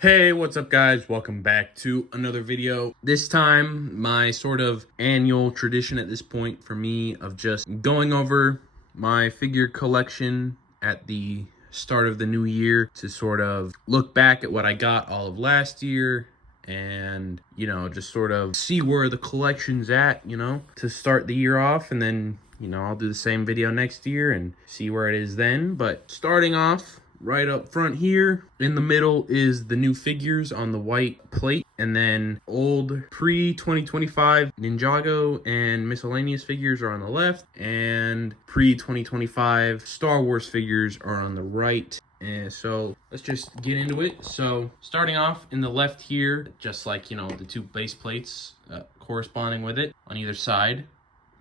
Hey, what's up guys? Welcome back to another video. This time, my sort of annual tradition at this point for me of just going over my figure collection at the start of the new year to sort of look back at what I got all of last year and, just sort of see where the collection's at, to start the year off. And then, I'll do the same video next year and see where it is then. But starting off, right up front here, in the middle is the new figures on the white plate, and then old pre-2025 Ninjago and miscellaneous figures are on the left, and pre-2025 Star Wars figures are on the right. And so let's just get into it. So starting off in the left here, just like, the two base plates corresponding with it on either side,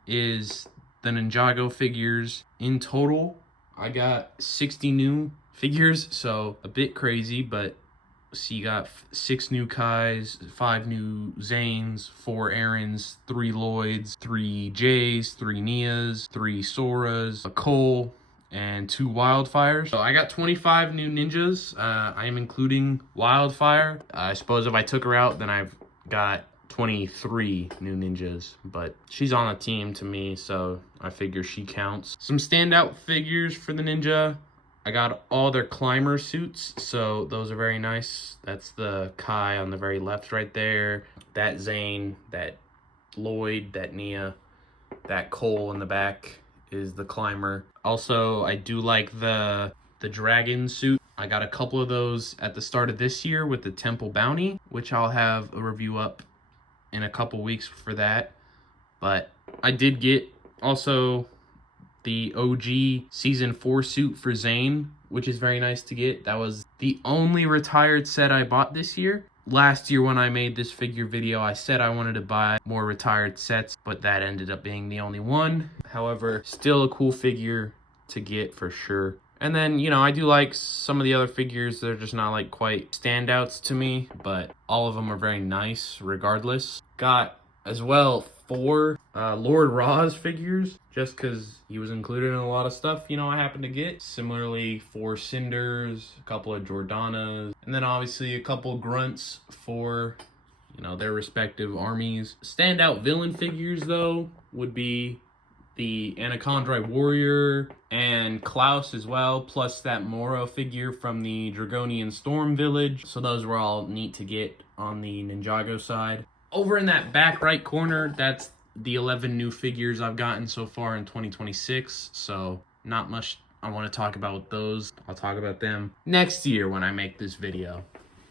is the Ninjago figures. In total, I got 60 new figures, so a bit crazy, but see, you got 6 new Kais, 5 new Zanes, 4 Aarons, 3 Lloyds, 3 Jays, 3 Nias, 3 Soras, a Cole, and 2 Wildfires. So I got 25 new ninjas. I am including Wildfire. I suppose if I took her out, then I've got 23 new ninjas, but she's on the team to me, so I figure she counts. Some standout figures for the ninja. I got all their climber suits, so those are very nice. That's the Kai on the very left right there, that Zane, that Lloyd, that Nia, that Cole in the back is the climber. Also, I do like the dragon suit. I got a couple of those at the start of this year with the Temple Bounty, which I'll have a review up in a couple weeks for that. But I did get also the OG Season 4 suit for Zane, which is very nice to get. That was the only retired set I bought this year. Last year when I made this figure video, I said I wanted to buy more retired sets, but that ended up being the only one. However, still a cool figure to get for sure. And then, I do like some of the other figures. They're just not like quite standouts to me, but all of them are very nice regardless. Got as well 4 Lord Ra's figures, just because he was included in a lot of stuff, I happened to get. Similarly, 4 Cinders, a couple of Jordanas, and then obviously a couple grunts for, their respective armies. Standout villain figures, though, would be the Anacondri Warrior and Klaus as well, plus that Moro figure from the Dragonian Storm Village. So those were all neat to get on the Ninjago side. Over in that back right corner, that's the 11 new figures I've gotten so far in 2026. So not much I want to talk about with those. I'll talk about them next year when I make this video.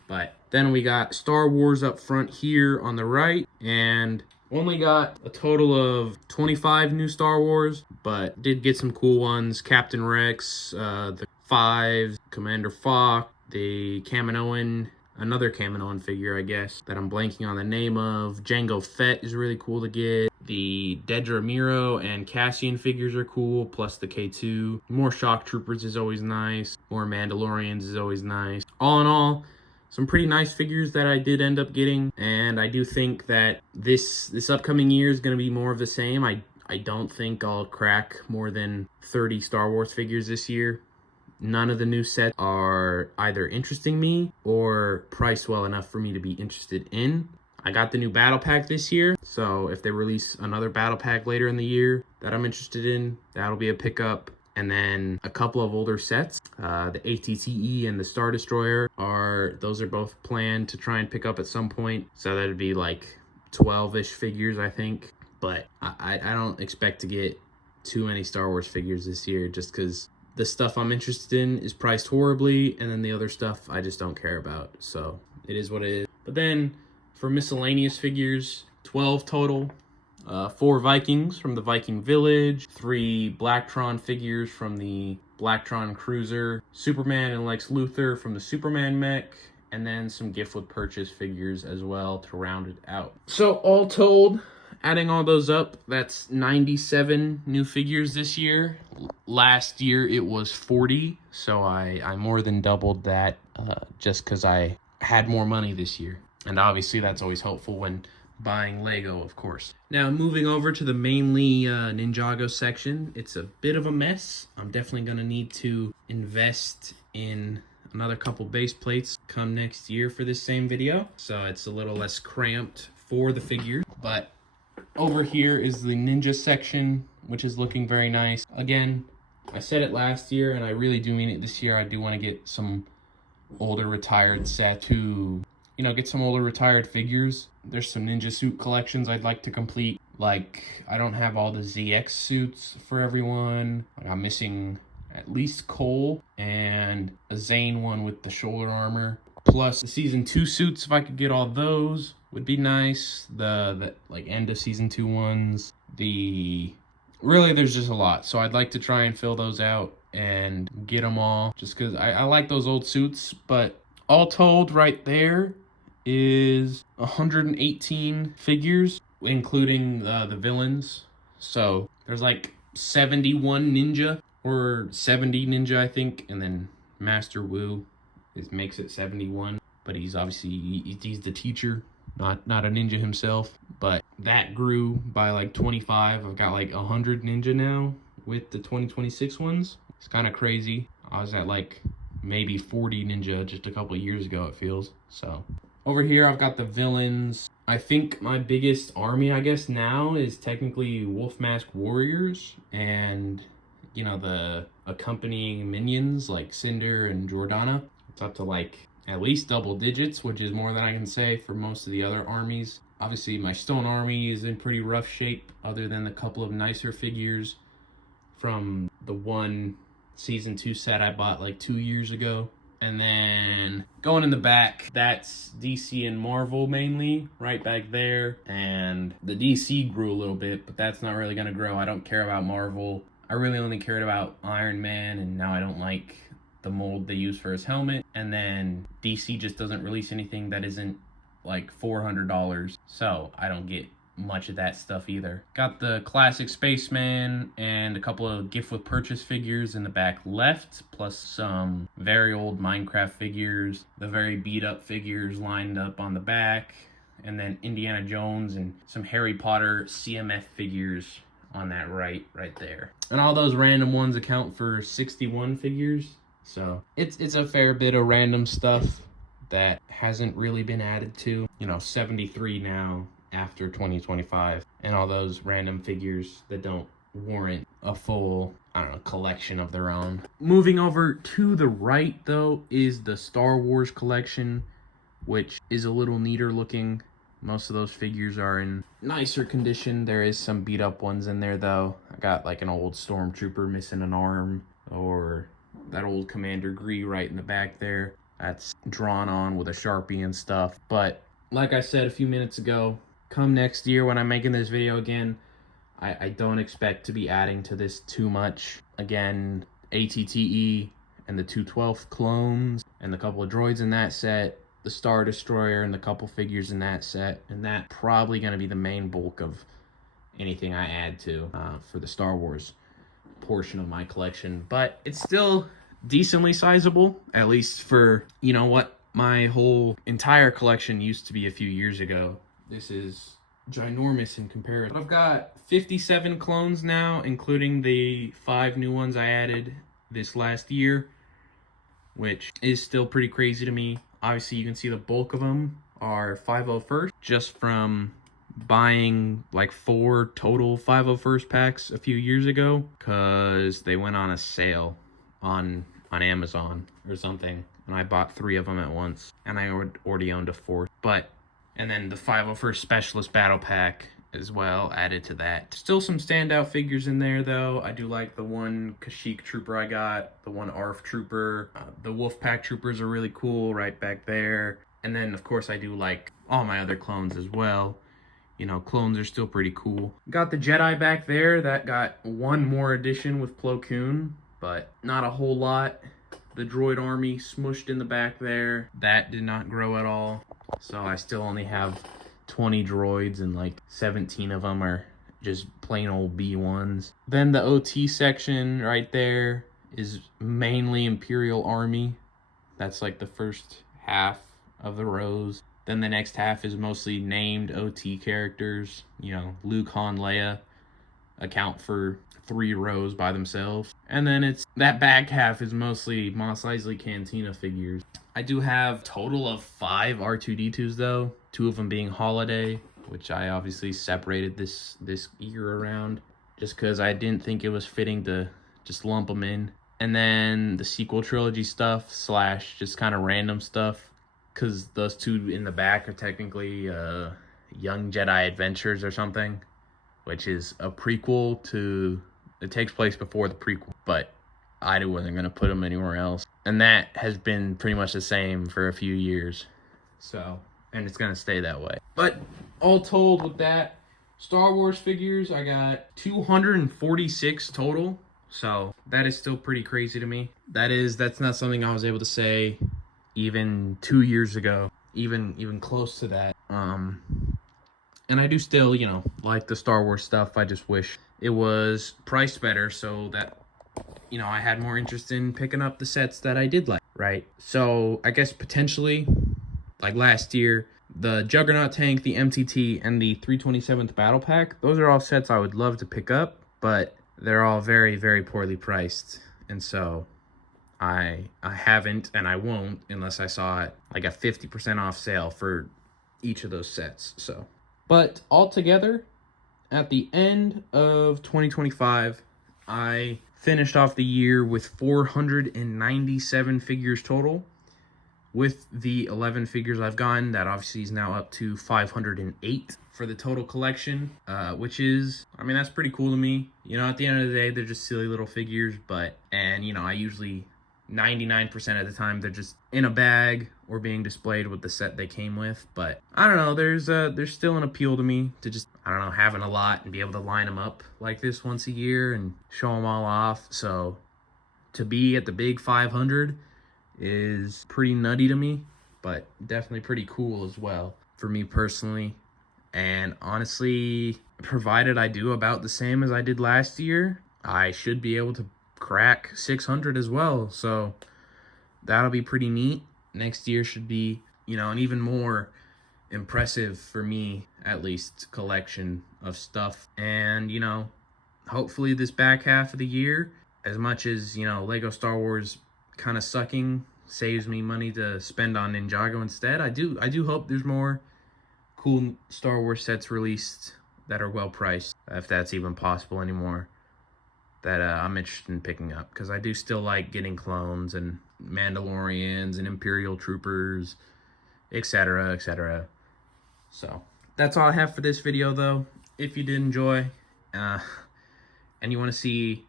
But then we got Star Wars up front here on the right, and only got a total of 25 new Star Wars, but did get some cool ones. Captain Rex, the 5, Commander Fox, the Kaminoan, another Kaminoan figure, I guess, that I'm blanking on the name of. Jango Fett is really cool to get. The Dedra Miro and Cassian figures are cool, plus the K2. More Shock Troopers is always nice. More Mandalorians is always nice. All in all, some pretty nice figures that I did end up getting, and I do think that this upcoming year is going to be more of the same. I don't think I'll crack more than 30 Star Wars figures this year. None of the new sets are either interesting me or priced well enough for me to be interested in. I got the new battle pack this year, so if they release another battle pack later in the year that I'm interested in, that'll be a pickup. And then a couple of older sets, the ATTE and the Star Destroyer, those are both planned to try and pick up at some point. So that'd be like 12-ish figures, I think. But I don't expect to get too many Star Wars figures this year, just because the stuff I'm interested in is priced horribly, and then the other stuff I just don't care about. So it is what it is. But then for miscellaneous figures, 12 total. 4 Vikings from the Viking Village, 3 Blacktron figures from the Blacktron Cruiser, Superman and Lex Luthor from the Superman mech, and then some gift with purchase figures as well to round it out. So all told, adding all those up, that's 97 new figures this year. Last year it was 40, so I more than doubled that just because I had more money this year. And obviously that's always helpful when buying Lego, of course. Now, moving over to the mainly Ninjago section, it's a bit of a mess. I'm definitely going to need to invest in another couple base plates come next year for this same video, so it's a little less cramped for the figure. But over here is the ninja section, which is looking very nice. Again, I said it last year, and I really do mean it this year. I do want to get some older retired set to, get some older retired figures. There's some ninja suit collections I'd like to complete. Like, I don't have all the ZX suits for everyone. I'm missing at least Cole and a Zane one with the shoulder armor. Plus the season 2 suits, if I could get all those, would be nice. The like end of season 2 ones. Really, there's just a lot. So I'd like to try and fill those out and get them all, just because I like those old suits. But all told, right there is 118 figures, including the villains. So there's like 71 ninja, or 70 ninja, I think, and then Master Wu makes it 71. But he's obviously he's the teacher, not a ninja himself. But that grew by like 25. I've got like 100 ninja now with the 2026 ones. It's kind of crazy. I was at like maybe 40 ninja just a couple of years ago, it feels. So over here I've got the villains. I think my biggest army, I guess, now is technically Wolf Mask Warriors, and the accompanying minions like Cinder and Jordana. It's up to like at least double digits, which is more than I can say for most of the other armies. Obviously, my Stone Army is in pretty rough shape, other than the couple of nicer figures from the one Season 2 set I bought like 2 years ago. And then going in the back, that's DC and Marvel mainly, right back there. And the DC grew a little bit, but that's not really going to grow. I don't care about Marvel. I really only cared about Iron Man, and now I don't like the mold they use for his helmet. And then DC just doesn't release anything that isn't like $400, so I don't get much of that stuff either. Got the classic Spaceman and a couple of gift with purchase figures in the back left, plus some very old Minecraft figures, the very beat up figures lined up on the back, and then Indiana Jones and some Harry Potter CMF figures on that right there. And all those random ones account for 61 figures, so it's a fair bit of random stuff that hasn't really been added to. 73 now after 2025, and all those random figures that don't warrant a full, collection of their own. Moving over to the right, though, is the Star Wars collection, which is a little neater looking. Most of those figures are in nicer condition. There is some beat up ones in there, though. I got like an old Stormtrooper missing an arm, or that old Commander Gree right in the back there. That's drawn on with a Sharpie and stuff. But like I said a few minutes ago, come next year when I'm making this video again, I don't expect to be adding to this too much. Again, ATTE and the 212th clones and the couple of droids in that set, the Star Destroyer and the couple figures in that set, and that probably going to be the main bulk of anything I add to for the Star Wars portion of my collection. But it's still decently sizable, at least for what my whole entire collection used to be a few years ago. This is ginormous in comparison. But I've got 57 clones now, including the 5 new ones I added this last year, which is still pretty crazy to me. Obviously, you can see the bulk of them are 501st, just from buying like 4 total 501st packs a few years ago, because they went on a sale on Amazon or something, and I bought 3 of them at once, and I already owned a 4th. And then the 501st Specialist Battle Pack as well added to that. Still some standout figures in there, though. I do like the one Kashyyyk Trooper I got, the one ARF Trooper. The Wolfpack Troopers are really cool right back there. And then, of course, I do like all my other clones as well. Clones are still pretty cool. Got the Jedi back there. That got one more addition with Plo Koon, but not a whole lot. The droid army smushed in the back there. That did not grow at all. So I still only have 20 droids, and like 17 of them are just plain old B1s. Then the OT section right there is mainly Imperial Army. That's like the first half of the rows. Then the next half is mostly named OT characters. Luke, Han, Leia. account for 3 rows by themselves. And then it's that back half is mostly Mos Eisley Cantina figures. I do have a total of 5 R2-D2s though, 2 of them being Holiday, which I obviously separated this year around just because I didn't think it was fitting to just lump them in. And then the sequel trilogy stuff / just kind of random stuff, because those 2 in the back are technically Young Jedi Adventures or something, which is a prequel to, it takes place before the prequel, but I wasn't going to put them anywhere else. And that has been pretty much the same for a few years. So, and it's going to stay that way. But all told with that, Star Wars figures, I got 246 total. So that is still pretty crazy to me. That's not something I was able to say even 2 years ago, even close to that. And I do still, like the Star Wars stuff. I just wish it was priced better so that, I had more interest in picking up the sets that I did like, right? So I guess potentially, like last year, the Juggernaut tank, the MTT, and the 327th battle pack, those are all sets I would love to pick up, but they're all very, very poorly priced. And so I haven't, and I won't unless I saw it like a 50% off sale for each of those sets. So, but altogether, at the end of 2025, I finished off the year with 497 figures total. With the 11 figures I've gotten, that obviously is now up to 508 for the total collection, which is, that's pretty cool to me. At the end of the day, they're just silly little figures, and I usually, 99% of the time, they're just in a bag or being displayed with the set they came with. But I don't know, there's still an appeal to me to just, having a lot and be able to line them up like this once a year and show them all off. So to be at the big 500 is pretty nutty to me, but definitely pretty cool as well for me personally. And honestly, provided I do about the same as I did last year, I should be able to crack 600 as well. So that'll be pretty neat. Next year should be, an even more impressive, for me at least, collection of stuff. And, hopefully this back half of the year, as much as, Lego Star Wars kind of sucking saves me money to spend on Ninjago instead, I do hope there's more cool Star Wars sets released that are well priced, if that's even possible anymore, that I'm interested in picking up, because I do still like getting clones and Mandalorians and Imperial Troopers, etc., etc. So that's all I have for this video though. If you did enjoy and you want to see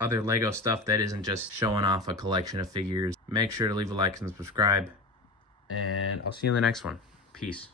other Lego stuff that isn't just showing off a collection of figures, make sure to leave a like and subscribe, and I'll see you in the next one. Peace.